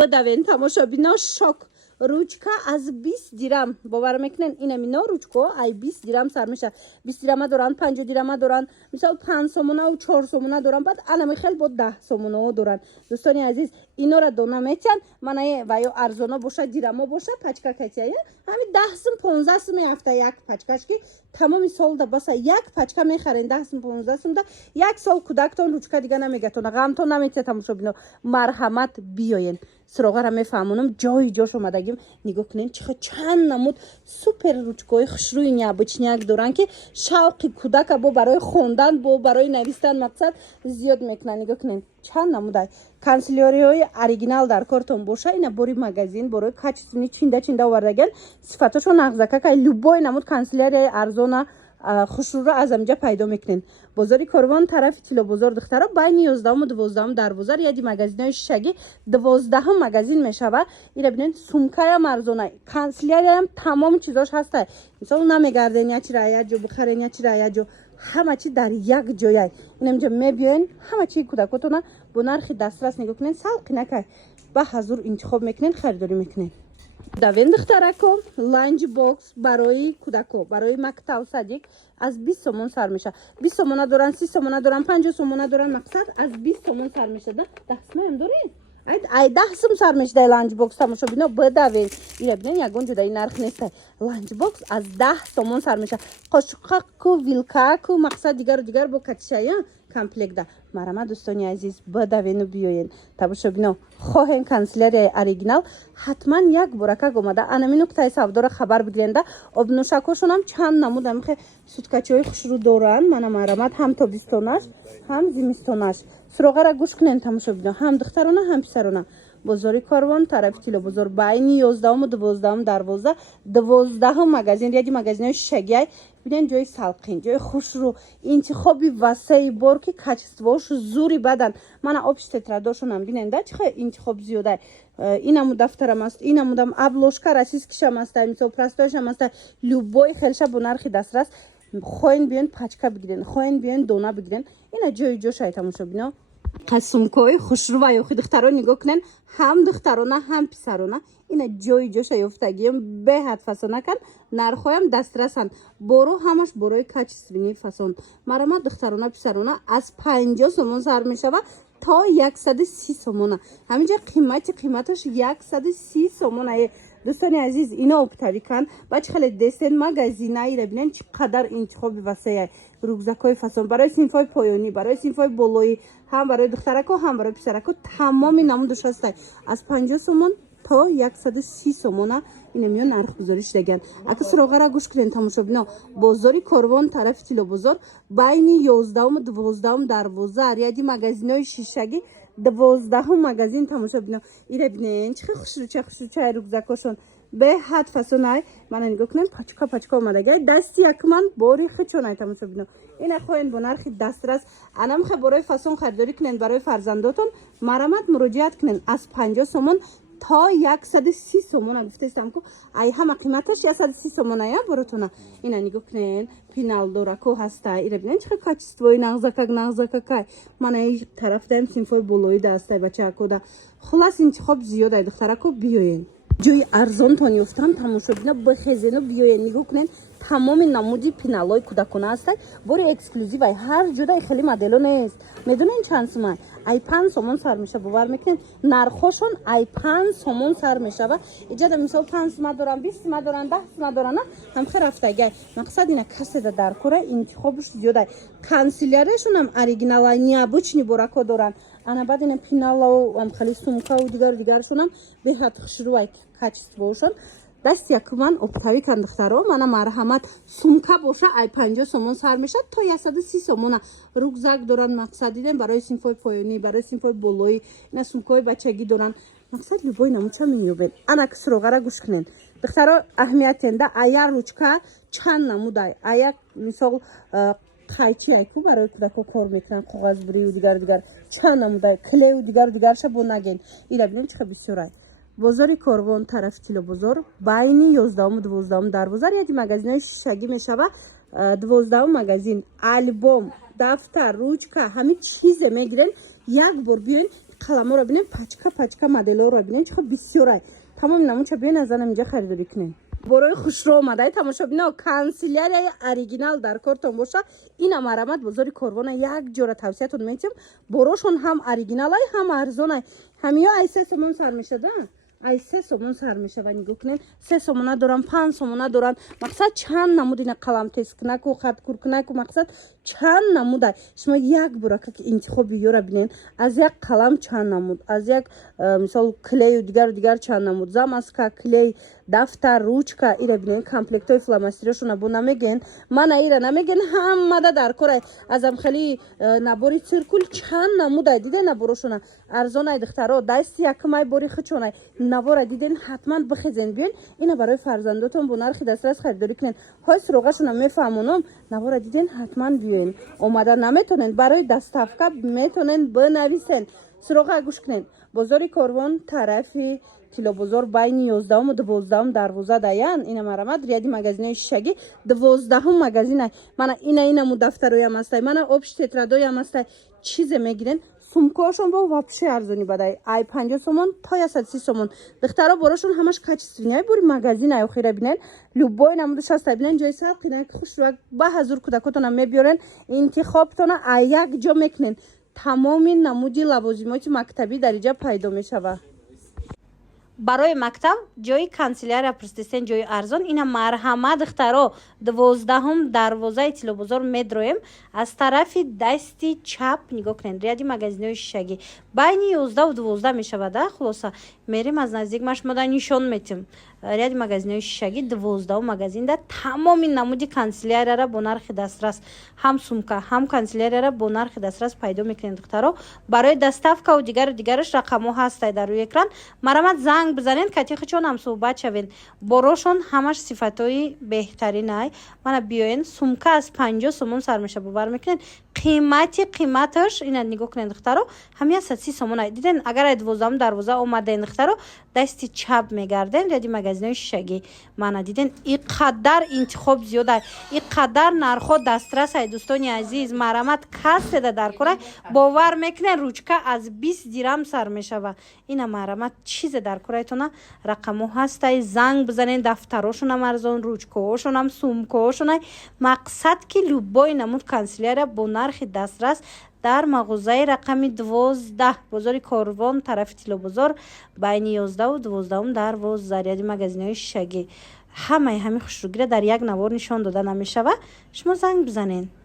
بدوین تماشابینا شok ручка аз 20 дирам бовар мекунен ина мино ручко ай 20 дирам сар меша 20 дирама доран 50 дирама доран мисал 5 сомона ва 4 сомона доран бад анами хел бо 10 сомона доран дӯстони азиз инора дона метан мана ва ё арзона боша дирамо боша пачка катия ҳами 10 сум 15 сум ҳафта як пачкаш ки тамоми сол да баса як пачка мехарен 10 сум 15 сум да як сол кудактон ручка дига намегатона ғамтон наметия тамошобино марҳамат биёен сироғара мефаҳмонам ҷои ҷош омадагим нигоҳ кунен чихо чанд намуд супер ручкои хушрӯи необычняк доранд ки шавқи кудака бо барои хондан бо барои навистан мақсад зиёд мекунанд нигоҳ кунен чанд намудай канцеляриҳои оригинал дар кортон боша ина бори магазин борои качествени чинда овардаган сифаташон нағзакакай любой намуд канцелярияи арзона хушрӯро аз амҷа пайдо мекунен бозори корвон тарафи тилобозор духтаро байни 11 12 дарвоза яди магазинҳои шишагӣ 12 магазин мешава ира бинен сумкаям арзона канцелярияям тамоми чизош ҳаста мисол намегарден ячира яҷо бихарен ячира яҷо ҳама чи дар як ҷояй инамҷа мебиёен ҳама чи кудакотона бо нархи дастрас нигоҳ кунен салқи накай ба ҳазур интихоб мекунен харидорӣ мекунен давен духтарако ланч бокс барои кудако барои мактаб садик аз 20 сомон сар меша 20 сомона доран 30 сомона доран 50 сомона доран мақсад аз 20 сомон сар меша да дастмаям доред ай 10 сум сар мешда ланч бокс тамошобино бадавен ира бинен ягон ҷудаи нарх неста ланч бокс аз 10 сомон сар меша қошуқаку вилкаку мақсад дигар бо катишая комплектда марама дӯстони азиз бадавену биёен тамошобино хоҳем канцелярияи оригинал ҳатман як боракак омада анами нуқтаи савдоро хабар бигиренда обнушакошонам чанд намуда мехе суткачиҳои хушрӯ доранд мана марамат ҳам тобистонаш ҳам зимистонаш суроғара гӯш кунен тамошобино ҳам духтарона ҳам писарона бозори корвон тарафи тилобозор байни 11 12 дарвоза 12 магазин яди магазинҳои шишагиай бинен ҷои салқин ҷои хушрӯ интихоби васеи бор ки качествош зури бадан мана обштетрадошонам бинен да чихо интихоб зиёдай инаму дафтарам аст инамудам обложка расискишам аста мисол простояшам аста любой хелша бо нархи дастрас хоҳен биён пачка бигирен хоҳен биён дона бигирен ина ҷои ҷошай тамошобино қасумкои хушрӯ ва ёхи духтарон нигоҳ кунен ҳам духтарона ҳам писарона ина ҷои ҷоша ёфтагиём беҳад фасонакан нархҳоям дастрасанд боро ҳамаш борои качествени фасон марама духтарона писарона аз 50 сомон сар мешава то 130 сомона ҳаминҷа қиматаш 130 сомона дӯстони азиз ино оптавикан бачи хеле дестен магазина ира бинен чӣ қадар интихоби васеяй рюкзакҳои фасон барои синфҳои поёнӣ барои синфҳои болоӣ ҳам барои духтарако ҳам барои писарако тамоми намудаш ҳастай аз 50 сомон то 130 сомона ина миён нархгузорӣ шудагиянд ака суроғара гӯш кунен тамошобино бозори корвон тарафи тилобозор байни 11 12 дарвоза яди магазинҳои шишагӣ 12 магазин тамошобино ира бинен чихе хушрӯчаи рюкзакошон беҳад фасонай мана нигоҳ кунен пачка омадагай дасти якман бори хичонай тамошобино ина хоҳен бо нархи дастрас анамхе борои фасон харидорӣ кунен барои фарзандотон марамат муроҷиат кунен аз 50 сомон то 130 сомона гуфтестам ку ай ҳама қиматаш 130 сомона я боротона ина нигоҳ кунен пиналдорако ҳаста ира бинен чихе качествои нағзакакай мана и тарафдаем синфҳои болоӣ да ҳастай бачаакода хулас интихоб зиёдай духтарако биёен ҷои арзонтон ёфтам тамошобино бихезену биёен нигоҳ кунен тамоми намуди пиналҳои кудакона ҳастай бори эксклюзивай ҳар ҷудай хеле модело нест медонен чанд сумай ай 5 сомон сар меша бовар мекунен нархошон ай 5 сомон сар мешава иҷада мисол 5 сума доран 20 сума доран 10 сума доран ҳамхе рафтагай мақсад ина каседа дар кора интихобуш зиёдай канцелярияшонам оригиналай необычни борако доран ана баъд ина пиналау амхали сумкау дигаршонам беҳад хушрӯай качествоошон дасти якман оптавикан духтаро мана марҳамат сумка боша ай 50 сомон сар мешад то 130 сомона рюкзак доран мақсад дидем барои синфҳои поёнӣ барои синфҳои болоӣ ина сумкаҳои бачагӣ доран мақсад любой намудса меёбед ана суроғара гӯш кунен духтаро аҳамиятенда ая ручка чанд намудай ая мисол қайчиайку барои кудако кор мекунанд коғазбурию дигар чанд намудай клею дигарша бо наген ира бинен чихе бисёрай бозори корвон тарафи тилобозор байни 11 12 дарвоза яди магазинҳои шишагӣ мешава 12 магазин альбом дафтар ручка ҳамин чизе мегирен як бор биёен қаламоро бинем пачка моделоро бинем чихо бисёрай тамоми намуча биён аз ана инҷа харидорӣ кунем. борои хушро омадаи тамошобино канцелярияи оригинал дар кортон боша ина марамат бозори Корвона як ҷора тавсиятон метиҳам. борошон ҳам оригиналай ҳам арзонай. ҳамиё ай 3 сомон сар мешада. ай 3 сомон сар мешава. нигоҳ кунед 3 сомона доран 5 сомона доран. мақсад чанд намуд ина қалам тескунаку хаттуркунаку мақсад чанд намудай. шумо як бора как интихоби ёра бинен аз як қалам чанд намуд аз як мисол клею дигар чанд намуд замазка клей дафтар ручка ира бинен комплектои фломастерошона бо намеген мана ира намеген ҳаммада дар корай азам хели набори циркул чанд намудай дида наборошона арзонай духтаро дасти якмай бори хичонай навора диден ҳатман бихезен биён ина барои фарзандотон бо нархи дастрас харидорӣ кунед. ҳой суроғашона мефаҳмонам навора диден ҳатман биёен омада наметонен барои доставка метонен бинависен. суроға гӯш кунед. бозори Корвон тарафи тилобозор байни 11 12 дарвоза даян ина марамад рияди магазинаи шишагӣ 12 магазинай мана инаму дафтароям астай мана обши тетрадоям астай чизе мегирен сумкаошон бо вообще арзони бадай ай 50 сомон то 130 сомон духтаро борошон ҳамаш качественай бори магазинай охира бинен любой намудаш астай бинен ҷои савқинак хушвак ба ҳазур кӯдакотонам мебиёрен интихобтона ай як ҷо мекунен тамоми намуди лавозимоти мактабӣ дар инҷа пайдо мешава. барои мактаб ҷои канцелярия пристесен ҷои арзон ина марҳама духтаро 12 дарвозаи тилобозор медроем аз тарафи дасти чап нигоҳ кунед рияди магазинои шишагӣ байни 11 12 мешавада хулоса мерим аз наздик машмода нишон метим рияди магазинои шишагӣ 12 магазинда тамоми намуди канцелярияра бо нархи дастрас ҳам сумка ҳам канцелярияра бо нархи дастрас пайдо мекунед духтаро. барои доставкаву дигараш рақамо ҳастай дар рӯи экран марамат занг бизанед катихичонам суҳбат шавен борошон ҳамаш сифатои беҳтаринай мана биёен сумка аз 50 сомон сар меша бовар мекунед қиматаш ина нигоҳ кунед духтаро ҳамия 130 сомонай диден агар ай 12 дарвоза омаден духтаро дасти чап мегарден рияди магазинои шишагӣ мана диден иқадар интихоб зиёдай иқадар нархо дастрасай дӯстони азиз марамат касседа дар корай бовар мекунед ручка аз 20 дирам сар мешава ина марамат чизе дар корайтона рақамо ҳастай занг бизанен дафтарошонам арзон ручкаошонам сумкаошонай мақсад ки любой намуд канцелярия бо нархи дастрас дар мағозаи рақами 12 бозори Корвон тарафи тилобозор байни 11 12 дарвоза рияди магазинои шишагӣ ҳамаи ҳами хушругиро дар як навор нишон дода намешава. шумо занг бизанед.